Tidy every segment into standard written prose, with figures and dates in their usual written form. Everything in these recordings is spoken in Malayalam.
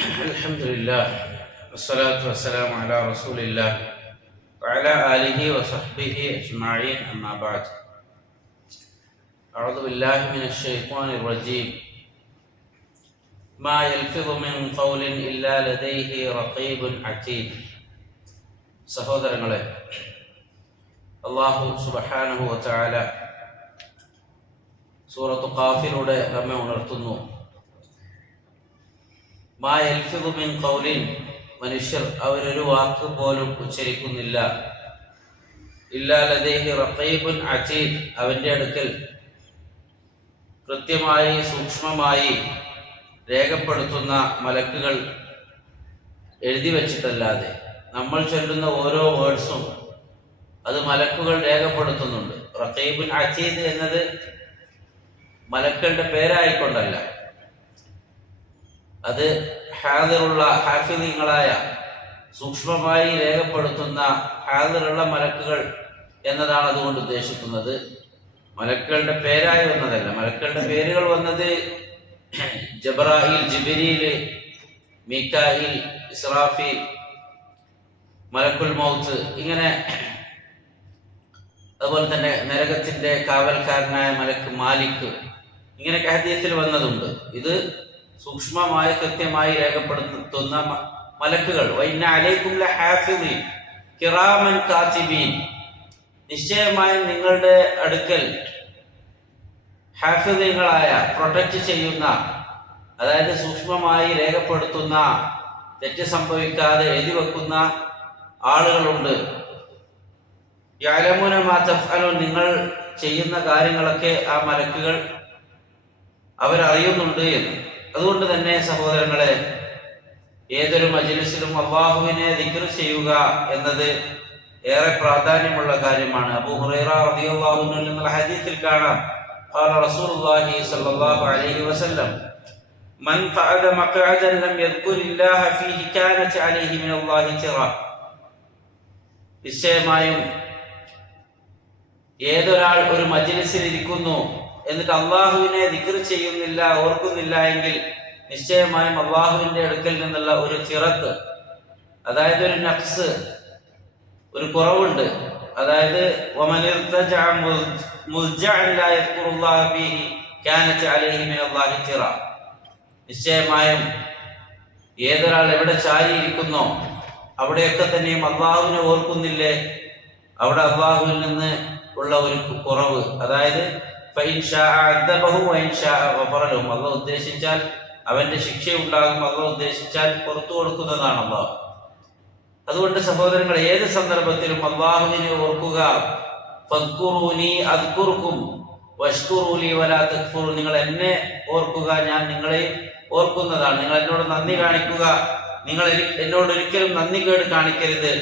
الحمد لله والصلاة والسلام على رسول الله وعلى آله وصحبه أجمعين أما بعد أعوذ بالله من الشيطان الرجيم ما يلفظ من قول إلا لديه رقيب عتيد സഹോദരങ്ങളെ, അല്ലാഹു സുബ്ഹാനഹു വ തആല സൂറത്തു ഖാഫിലൂടെ നമ്മെ ഉണർത്തുന്നു. മാ യൽഫിദു മിൻ ഖൗലിൻ, മനുഷ്യർ അവരൊരു വാക്ക് പോലും ഉച്ചരിക്കുന്നില്ല. ഇല്ലാ ലദൈഹി റഖീബുൻ അതീദ്, അവന്റെ അടുക്കൽ കൃത്യമായി സൂക്ഷ്മമായി രേഖപ്പെടുത്തുന്ന മലക്കുകൾ എഴുതി വച്ചിട്ടല്ലാതെ. നമ്മൾ ചൊല്ലുന്ന ഓരോ വേർഡ്സും അത് മലക്കുകൾ രേഖപ്പെടുത്തുന്നുണ്ട്. റഖീബുൻ അതീദ് എന്നത് മലക്കളുടെ പേരായിക്കൊണ്ടല്ല, അത് ഹാദിറുള്ള ഹാഫിദീങ്ങളായ സൂക്ഷ്മമായി രേഖപ്പെടുത്തുന്ന ഹാദിറുള്ള മലക്കുകൾ എന്നതാണ് അതുകൊണ്ട് ഉദ്ദേശിക്കുന്നത്. മലക്കുകളുടെ പേരായി വന്നതല്ല. മലക്കുകളുടെ പേരുകൾ വന്നത് ജബ്രായിൽ, ജിബ്രീൽ, മീകായിൽ, ഇസ്രാഫീൽ, മലക്കുൽ മൗത്ത്, ഇങ്ങനെ. അതുപോലെ തന്നെ നരകത്തിന്റെ കാവൽക്കാരനായ മലക്ക് മാലിക്, ഇങ്ങനെയൊക്കെ ഹദീസിൽ വന്നതുണ്ട്. ഇത് സൂക്ഷ്മമായി കൃത്യമായി രേഖപ്പെടുത്തുന്ന മലക്കുകൾ. വഇന്ന അലൈക്കും ലഹാഫിളീൻ കിറാമൻ കാതിബീൻ, നിശ്ചയമായും നിങ്ങളുടെ അടുക്കൽ ഹാഫിളീങ്ങളായ, പ്രൊട്ടക്റ്റ് ചെയ്യുന്ന, അതായത് സൂക്ഷ്മമായി രേഖപ്പെടുത്തുന്ന, തെറ്റ് സംഭവിക്കാതെ എഴുതി വെക്കുന്ന ആളുകളുണ്ട്. യഅലമൂന മാ തഫ്അലൂൻ, നിങ്ങൾ ചെയ്യുന്ന കാര്യങ്ങളൊക്കെ ആ മലക്കുകൾ അവരറിയുന്നുണ്ട് എന്ന്. അതുകൊണ്ട് തന്നെ സഹോദരങ്ങളെ, ഏതൊരു മജ്ലിസിലും അല്ലാഹുവിനെ ദിക്ർ ചെയ്യുക എന്നത് ഏറെ പ്രാധാന്യമുള്ള കാര്യമാണ്. അബൂ ഹുറൈറ റളിയല്ലാഹു അൻഹു എന്നുള്ള ഹദീസിൽ കാണാം, ഖാല റസൂലുള്ളാഹി സ്വല്ലല്ലാഹു അലൈഹി വസല്ലം മൻ ഖഅദ മഖഅദൻ ലം യദ്കുരില്ലാഹ ഫീഹി കാനത് അലൈഹി മിനല്ലാഹി തിറ. നിശ്ചയമായും ഏതൊരാൾ ഒരു മജ്ലിസിൽ ഇരിക്കുന്നു എന്നിട്ട് അള്ളാഹുവിനെ ദിക്ർ ചെയ്യുന്നില്ല, ഓർക്കുന്നില്ല എങ്കിൽ നിശ്ചയമായും അള്ളാഹുവിന്റെ അടുക്കൽ നിന്നുള്ള ഒരു ചിറത്ത്, അതായത് ഒരു നഖ്സ്, ഒരു കുറവുണ്ട്. അതായത് നിശ്ചയമായും ഏതൊരാൾ എവിടെ ചാരിയിരിക്കുന്നോ അവിടെയൊക്കെ തന്നെയും അള്ളാഹുവിനെ ഓർക്കുന്നില്ലേ, അവിടെ അള്ളാഹുവിൽ നിന്ന് ഉള്ള ഒരു കുറവ്. അതായത് അള്ളാഹ് ഉദ്ദേശിച്ചാൽ അവന്റെ ശിക്ഷ ഉണ്ടാകും, അള്ളാഹ് ഉദ്ദേശിച്ചാൽ പുറത്തു കൊടുക്കുന്നതാണ് അള്ളാഹ്. അതുകൊണ്ട് സഹോദരങ്ങൾ, ഏത് സന്ദർഭത്തിലും അള്ളാഹുവിനെ ഓർക്കുക. ഫദ്കുറൂനി അദ്കുറുക്കും വഷ്കുറൂലി വലാ തക്ഫുറൂൻ, നിങ്ങൾ എന്നെ ഓർക്കുക, ഞാൻ നിങ്ങളെ ഓർക്കുന്നതാണ്. നിങ്ങൾ എന്നോട് നന്ദി കാണിക്കുക, നിങ്ങൾ എന്നോട് ഒരിക്കലും നന്ദി കേട് കാണിക്കരുത്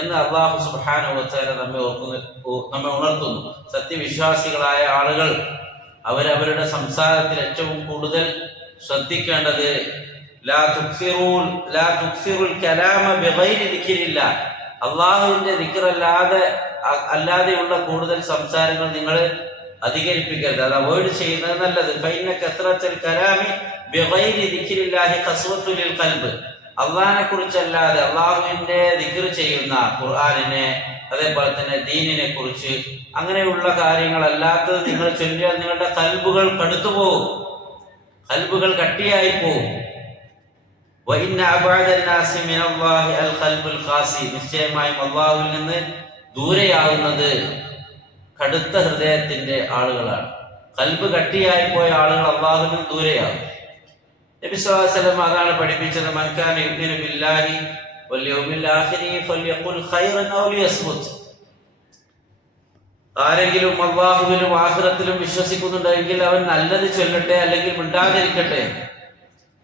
എന്ന് അല്ലാഹു സുബ്ഹാനഹു വ തആല നമ്മെ ഉണർത്തുന്നു. സത്യവിശ്വാസികളായ ആളുകൾ അവരവരുടെ സംസാരത്തിൽ ഏറ്റവും കൂടുതൽ ശ്രദ്ധിക്കേണ്ടത് അള്ളാഹുവിന്റെ ദിക്ർ അല്ലാതെയുള്ള കൂടുതൽ സംസാരങ്ങൾ നിങ്ങൾ അധികരിപ്പിക്കരുത്, അത് അവോയ്ഡ് ചെയ്യുന്നത് നല്ലത്. അള്ളാഹിനെ കുറിച്ചല്ലാതെ അള്ളാഹുവിന്റെ ദിക്ർ ചെയ്യുന്ന ഖുർആനിനെ, അതേപോലെ തന്നെ ദീനിനെ കുറിച്ച് അങ്ങനെയുള്ള കാര്യങ്ങളല്ലാത്തത് നിങ്ങൾ ചൊല്ലിയാൽ നിങ്ങളുടെ ഖൽബുകൾ കടുത്തുപോകും, ഖൽബുകൾ കട്ടിയായി പോകും. നിശ്ചയമായും അള്ളാഹുവിൽ നിന്ന് ദൂരെയാകുന്നത് കടുത്ത ഹൃദയത്തിന്റെ ആളുകളാണ്. ഖൽബ് കട്ടിയായി പോയ ആളുകൾ അള്ളാഹുവിൽ നിന്ന് ദൂരെയാകും. നബി സ്വല്ലല്ലാഹു അലൈഹി വസല്ലം അതാണ് പഠിപ്പിച്ചത്, മൻ കാന യുമിനു ബില്ലാഹി വൽ യൗമിൽ ആഖിരി ഫൽയഖുൽ ഖൈറൻ ഔ ലിയസ്മുത്. ആരെങ്കിലും അല്ലാഹുവിലും ആഖിറത്തിലും വിശ്വസിക്കുന്നുണ്ടെങ്കിൽ അവൻ നല്ലത് ചൊല്ലട്ടെ, അല്ലെങ്കിൽ മിണ്ടാതിരിക്കട്ടെ.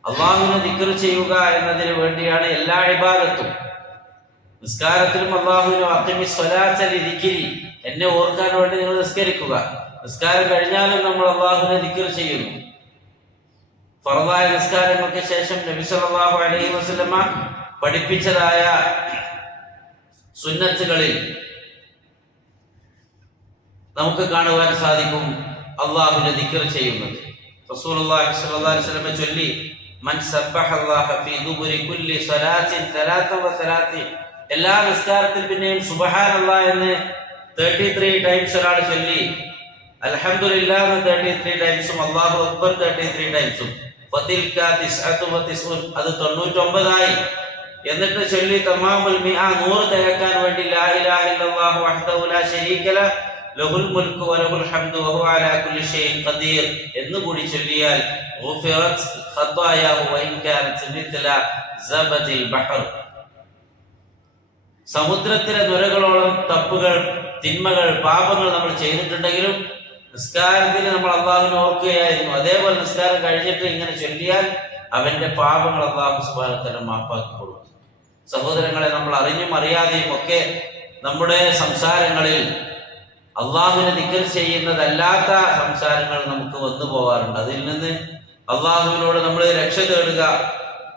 അല്ലാഹുവിനെ ദിക്ർ ചെയ്യുക എന്നതിന് വേണ്ടിയാണ് എല്ലാ ഇബാദത്തും. നിസ്കാരത്തിലും അല്ലാഹുവിനെ അഖിമിസ് സ്വലാത്ത ലിദിക്രി, എന്നെ ഓർക്കാൻ വേണ്ടി നിങ്ങൾ നിസ്കരിക്കുക. നിസ്കാരം കഴിഞ്ഞാലും നമ്മൾ അല്ലാഹുവിനെ ദിക്ർ ചെയ്യുന്നു. ഫർദായ നിസ്കാരങ്ങൾക്ക് ശേഷം നബി സല്ലല്ലാഹു അലൈഹി വസല്ലമ പഠിപ്പിച്ചതായ സുന്നത്തുകളിൽ നമുക്ക് കാണുവാൻ സാധിക്കും അള്ളാഹുവിനെ ദിക്ർ ചെയ്യുന്നത്. റസൂലുള്ളാഹി സ്വല്ലല്ലാഹു അലൈഹി വസല്ലം ചൊല്ലി മൻ സബ്ബഹല്ലാഹ ഫീ ദുബുരി കുല്ലി സ്വലാത്തിൻ 33 എല്ലാ നിസ്കാരത്തിൽ പിന്നെയും സുബ്ഹാനല്ലാഹ് എന്ന് 33 ടൈംസ് ഒരാൾ ചൊല്ലി, അൽഹംദുലില്ലാഹ് 33 ടൈംസും അല്ലാഹു അക്ബർ 33 ടൈംസും ഫതിൽക 99 അത് 99 ആയി. എന്നിട്ട് ചൊല്ലി തമാമുൽ മിഅ 100 തികക്കാൻ വേണ്ടി ലാ ഇലാഹ ഇല്ലല്ലാഹു വഹ്ദഹു ലാ ശരീക ലഹു ലഹുൽ മുൽക്കു വലഹുൽ ഹംദു വഹുവ അലാ കുല്ലി ഷൈഇൻ ഖദീർ എന്ന് കൂടി ചൊല്ലിയാൽ ഗുഫിറത് ഖതായാഹു വഇൻ കാനത് മിത്ല സബദിൽ ബഹർ, സമുദ്രത്തിലെ നുരകളോളം തപ്പുകൾ, തിന്മകൾ, പാപങ്ങൾ നമ്മൾ ചെയ്തിട്ടുണ്ടെങ്കിലും നിസ്കാരത്തിൽ നമ്മൾ അള്ളാഹുവിനെ ഓർക്കുകയായിരുന്നു. അതേപോലെ നിസ്കാരം കഴിഞ്ഞിട്ട് ഇങ്ങനെ ചൊല്ലിയാൽ അവന്റെ പാപങ്ങൾ അള്ളാഹു സുബ്ഹാനഹു വ തആല മാപ്പാക്കി കൊടുക്കും. സഹോദരങ്ങളെ, നമ്മൾ അറിഞ്ഞും അറിയാതെയും ഒക്കെ നമ്മുടെ സംസാരങ്ങളിൽ അള്ളാഹുവിനെ ദിക്ർ ചെയ്യുന്നതല്ലാത്ത സംസാരങ്ങൾ നമുക്ക് വന്നു പോകാറുണ്ട്. അതിൽ നിന്ന് അള്ളാഹുവിനോട് നമ്മൾ രക്ഷ തേടുക,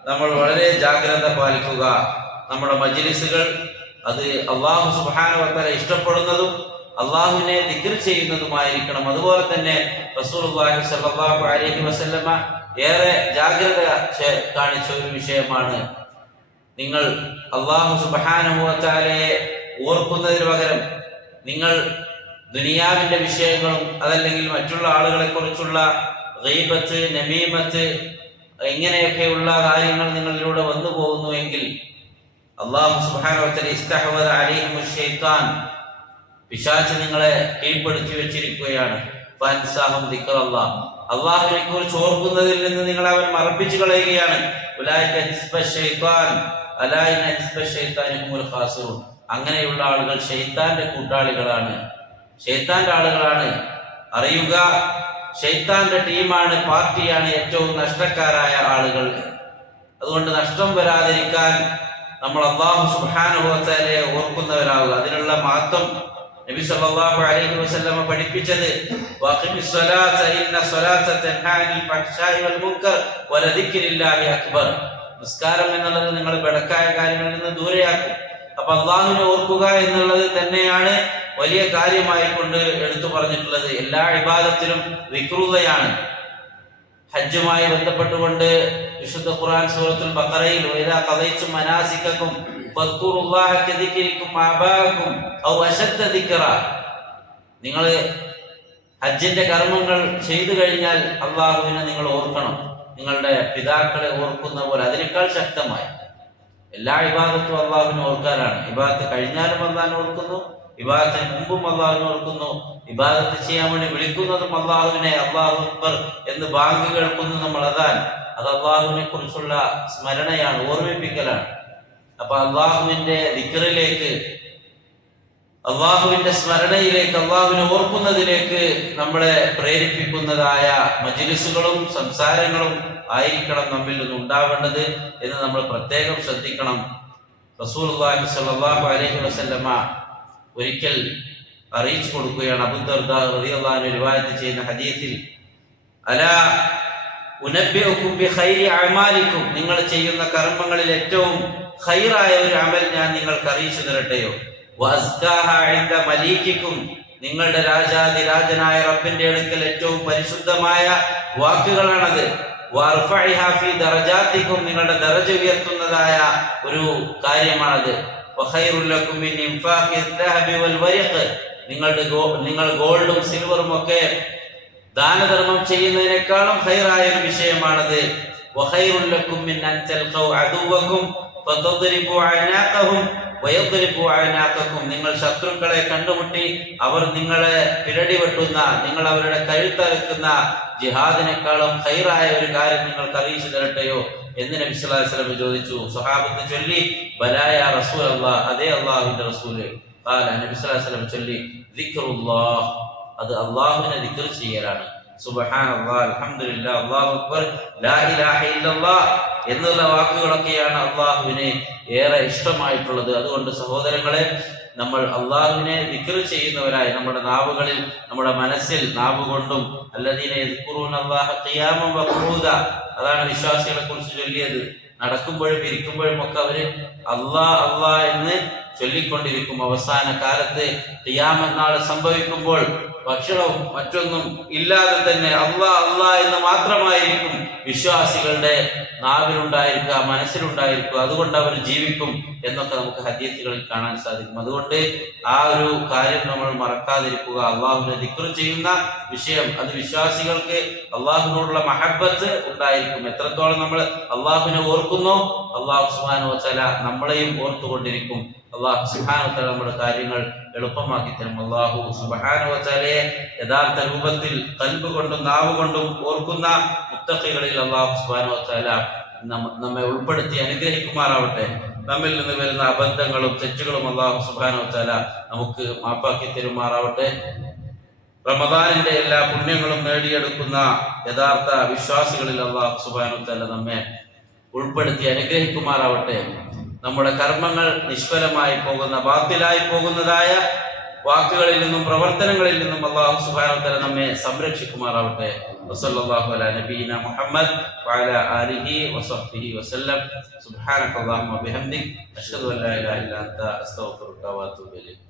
നമ്മൾ വളരെ ജാഗ്രത പാലിക്കുക. നമ്മുടെ മജ്ലിസുകൾ അത് അള്ളാഹു സുബ്ഹാനഹു വ തആല ഇഷ്ടപ്പെടുന്നതും അള്ളാഹുവിനെ ദിക്ർ ചെയ്യുന്നതുമായിരിക്കണം. അതുപോലെ തന്നെ റസൂലുള്ളാഹി സ്വല്ലല്ലാഹു അലൈഹി വസല്ലമ ഏറെ ജാഗ്രത കാണിച്ച ഒരു വിഷയമാണ്. നിങ്ങൾ അള്ളാഹു സുബ്ഹാനഹു വ തആലയെ ഓർക്കുന്നതിന് പകരം നിങ്ങൾ ദുനിയാവിന്റെ വിഷയങ്ങളും അതല്ലെങ്കിൽ മറ്റുള്ള ആളുകളെ കുറിച്ചുള്ള ഗീബത്ത്, നമീമത്ത് ഇങ്ങനെയൊക്കെയുള്ള കാര്യങ്ങൾ നിങ്ങളിലൂടെ വന്നു പോകുന്നുവെങ്കിൽ അള്ളാഹു സുബ്ഹാനഹു വ തആല ഇസ്തഹവദ അലൈഹിമുശ് ശൈത്താൻ, പിശാച് നിങ്ങളെ കീഴ്പ്പെടുത്തി വെച്ചിരിക്കുകയാണ്. ഫൻസാഹും ദിക്റല്ലാഹ്, അള്ളാഹുവിനെ കുറിച്ച് ഓർക്കുന്നതിൽ നിന്ന് നിങ്ങൾ അവൻ മറപ്പിച്ചു കളയുകയാണ്. ഉലൈക ഹിസ്ബശ് ശൈത്താൻ അലാ ഇന്ന ഹിസ്ബശ് ശൈത്താനി ഹുമുൽ ഖാസിറൂൻ, അങ്ങനെയുള്ള ആളുകൾ ശൈത്താന്റെ കൂട്ടാളികളാണ്, ശൈത്താന്റെ ആളുകളാണ്. അറിയുക, ശൈത്താന്റെ ടീമാണ്, പാർട്ടിയാണ് ഏറ്റവും നഷ്ടക്കാരായ ആളുകൾ. അതുകൊണ്ട് നഷ്ടം വരാതിരിക്കാൻ നമ്മൾ അല്ലാഹു സുബ്ഹാനഹു വ തആലയെ ഓർക്കുന്നവരാവുക. അതിനുള്ള മഹത്വം നബി സല്ലല്ലാഹു അലൈഹി വസല്ലം പഠിപ്പിച്ചത് വഖിമിസ് സ്വലാത്ത ഇന്ന സ്വലാത്ത തൻഹാ അനിൽ ഫഹ്ശാഇ വൽ മുൻകർ വലദിക്രില്ലാഹി അക്ബർ. നിസ്കാരം എന്നുള്ളത് നിങ്ങൾ ബടക്കായ കാര്യങ്ങളിൽ നിന്ന് ദൂരെയാക്കും. അപ്പൊ അള്ളാഹുവിനെ ഓർക്കുക എന്നുള്ളത് തന്നെയാണ് വലിയ കാര്യമായി കൊണ്ട് എടുത്തു പറഞ്ഞിട്ടുള്ളത്. എല്ലാ ഇബാദത്തിലും ദിക്റുള്ളയാണ്. ഹജ്ജുമായി ബന്ധപ്പെട്ടുകൊണ്ട് വിശുദ്ധ ഖുർആൻ സൂറത്തുൽ ബഖറയിൽ വഇദാ ഖദൈതും മനാസികകും ഫദ്കുറുല്ലാഹ കദിക്രികും ആബാഅകും ഔ അശദ്ദ ദിക്റ, നിങ്ങൾ ഹജ്ജിന്റെ കർമ്മങ്ങൾ ചെയ്തു കഴിഞ്ഞാൽ അള്ളാഹുവിനെ നിങ്ങൾ ഓർക്കണം, നിങ്ങളുടെ പിതാക്കളെ ഓർക്കുന്ന പോലെ, അതിനേക്കാൾ ശക്തമായി. എല്ലാ ഇബാദത്തും അള്ളാഹുവിനെ ഓർക്കാനാണ്. ഇബാദത്ത് കഴിഞ്ഞാലും അള്ളാഹിനെ ഓർക്കുന്നു, ഇബാദത്തിന് മുമ്പും അള്ളാഹുവിനെ ഓർക്കുന്നു. ഇബാദത്ത് ചെയ്യാൻ വേണ്ടി വിളിക്കുന്നതും അള്ളാഹുവിനെ, അല്ലാഹു അക്ബർ എന്ന് ബാങ്ക് കേൾക്കുന്നു നമ്മൾ, അതാൻ, അത് അള്ളാഹുവിനെ കുറിച്ചുള്ള സ്മരണയാണ്, ഓർമ്മിപ്പിക്കലാണ്. അപ്പൊ അള്ളാഹുവിന്റെ ദിക്റിലേക്ക്, അള്ളാഹുവിന്റെ സ്മരണയിലേക്ക്, അള്ളാഹുവിനെ ഓർക്കുന്നതിലേക്ക് നമ്മളെ പ്രേരിപ്പിക്കുന്നതായ മജ്ലിസുകളും സംസാരങ്ങളും ആയിരിക്കണം നമ്മിൽ നിന്ന് ഉണ്ടാവേണ്ടത് എന്ന് നമ്മൾ പ്രത്യേകം ശ്രദ്ധിക്കണം. റസൂലുള്ളാഹി സ്വല്ലല്ലാഹു അലൈഹി വസല്ലമ ഒരിക്കൽ അറിയിച്ചു കൊടുക്കുകയാണ്. അബൂ ദർദാ റളിയല്ലാഹു അൻഹു റിവായത്ത് ചെയ്യുന്ന ഹദീസിൽ, അലാ ഉനബ്ബിഉകും ബിഖൈരി അഅമാലികും, നിങ്ങൾ ചെയ്യുന്ന കർമ്മങ്ങളിൽ ഏറ്റവും ഖൈറായ ഒരു അമൽ ഞാൻ നിങ്ങൾക്ക് അറിയിച്ചു തരട്ടെയോ? വഅസ്കാഹാ ഇൻദ മലീകികും, നിങ്ങളുടെ രാജാതിരാജനായ റബ്ബിന്റെ അടുക്കൽ ഏറ്റവും പരിശുദ്ധമായ വാക്കുകളാണത്. വഅർഫഇഹാ ഫീ ദറജാതികും, നിങ്ങളുടെ ദറജ ഉയർത്തുന്നതായ ഒരു കാര്യമാണത്. വഖൈറുൽ ലക്കും മിൻ ഇൻഫാഖിൽ ദഹബി വൽ വരിഖ്, നിങ്ങൾ ഗോൾഡും സിൽവറും ഒക്കെ ദാനധർമ്മം ചെയ്യുന്നതിനേക്കാളും ഖൈറായ ഒരു വിഷയമാണത്. വഖൈറുൽ ലക്കും മിൻ അൻ തൽഖൗ അദുവകും ഫതദ്രിബു അനാഖഹും വയദ്രിബു അനാഖകും, നിങ്ങൾ ശത്രുക്കളെ കണ്ടുമുട്ടി അവർ നിങ്ങളെ പിരടി വെട്ടുന്ന, നിങ്ങൾ അവരുടെ കഴുത്തറുക്കുന്ന ജിഹാദിനേക്കാളും ഖൈറായ ഒരു കാര്യം നിങ്ങൾക്ക് അറിയിച്ചു തരട്ടെയോ എന്ന് നബി സല്ലല്ലാഹു അലൈഹി വസല്ലം ചോദിച്ചു. സ്വഹാബത്ത് ചൊല്ലി, ബലാ യാ റസൂലല്ലാഹ്, അതേ അല്ലാഹുവിന്റെ റസൂലേ. ഖാല, നബി സല്ലല്ലാഹു അലൈഹി വസല്ലം ചൊല്ലി, ദിക്റുല്ലാഹ്, അത് അല്ലാഹുവിനെ ദിക്ർ ചെയ്യലാണ്. സുബ്ഹാനല്ലാഹ്, അൽഹംദുലില്ലാഹ്, അല്ലാഹു അക്ബർ, ലാ ഇലാഹ ഇല്ലല്ലാഹ് എന്നുള്ള വാക്കുകളൊക്കെയാണ് അള്ളാഹുവിനെ ഏറെ ഇഷ്ടമായിട്ടുള്ളത്. അതുകൊണ്ട് സഹോദരങ്ങളെ, നമ്മൾ അള്ളാഹുവിനെ ദിക്ർ ചെയ്യുന്നവരായി നമ്മുടെ നാവുകളിൽ, നമ്മുടെ മനസ്സിൽ നാവ് കൊണ്ടും, അല്ലദീന യദ്കുറൂനല്ലാഹ ഖിയാമൻ വഖൂദ, അതാണ് വിശ്വാസികളെ കുറിച്ച് ചൊല്ലിയത്. നടക്കുമ്പോഴും ഇരിക്കുമ്പോഴും ഒക്കെ അവര് അല്ലാഹ് അല്ലാഹ് എന്ന് ചൊല്ലിക്കൊണ്ടിരിക്കും. അവസാന കാലത്ത് ഖിയാമത്ത് നാൾ സംഭവിക്കുമ്പോൾ ഭക്ഷണവും മറ്റൊന്നും ഇല്ലാതെ തന്നെ അള്ളാ അള്ളാ എന്ന് മാത്രമായിരിക്കും വിശ്വാസികളുടെ നാവിലുണ്ടായിരിക്കുക, മനസ്സിലുണ്ടായിരിക്കുക. അതുകൊണ്ട് അവർ ജീവിക്കും എന്നൊക്കെ നമുക്ക് ഹദീസുകളിൽ കാണാൻ സാധിക്കും. അതുകൊണ്ട് ആ ഒരു കാര്യം നമ്മൾ മറക്കാതിരിക്കുക. അള്ളാഹുവിനെ ദിക്ർ ചെയ്യുന്ന വിഷയം, അത് വിശ്വാസികൾക്ക് അള്ളാഹുവിനോടുള്ള മഹബത്ത് ഉണ്ടായിരിക്കും. എത്രത്തോളം നമ്മൾ അള്ളാഹുവിനെ ഓർക്കുന്നോ അള്ളാഹു സുബ്ഹാനഹു വ തആല നമ്മളെയും ഓർത്തുകൊണ്ടിരിക്കും. അള്ളാഹു സുബ്ഹാനഹു വ തആല നമ്മുടെ കാര്യങ്ങൾ എളുപ്പമാക്കി തരും. അള്ളാഹു സുബ്ഹാനഹു വ തആലയെ യഥാർത്ഥ രൂപത്തിൽ ഖൽബ് കൊണ്ടും നാവ് കൊണ്ടും ഓർക്കുന്ന മുത്തഖികളിൽ അള്ളാഹു സുബ്ഹാനഹു വ തആല നമ്മെ ഉൾപ്പെടുത്തി അനുഗ്രഹിക്കുമാറാവട്ടെ. നമ്മിൽ നിന്ന് വരുന്ന അബദ്ധങ്ങളും തെറ്റുകളും അള്ളാഹു സുബ്ഹാനഹു വ തആല നമുക്ക് മാപ്പാക്കി തരുമാറാവട്ടെ. റമദാനിന്റെ എല്ലാ പുണ്യങ്ങളും നേടിയെടുക്കുന്ന യഥാർത്ഥ വിശ്വാസികളിൽ അള്ളാഹു സുബ്ഹാനഹു വ തആല നമ്മെ ഉൾപ്പെടുത്തി അനുഗ്രഹിക്കുമാറാവട്ടെ. നമ്മുടെ കർമ്മങ്ങൾ നിഷ്ഫലമായി പോകുന്ന, ബാത്തിലായി പോകുന്നതായ വാക്കുകളിൽ നിന്നും പ്രവർത്തനങ്ങളിൽ നിന്നും അല്ലാഹു സുബ്ഹാനഹു വ തആല നമ്മെ സംരക്ഷിക്കുമാറാവട്ടെ. വസല്ലല്ലാഹു അലാ നബിയിന മുഹമ്മദ് വഅലാ ആലിഹി വസഹ്ബിഹി വസല്ലം. സുബ്ഹാനകല്ലാഹുമ്മ വബിഹംദിക അഷ്ഹദു അൻ ലാ ഇലാഹ ഇല്ല അൻത അസ്തഗ്ഫിറുക വഅതൂബു ഇലൈക്.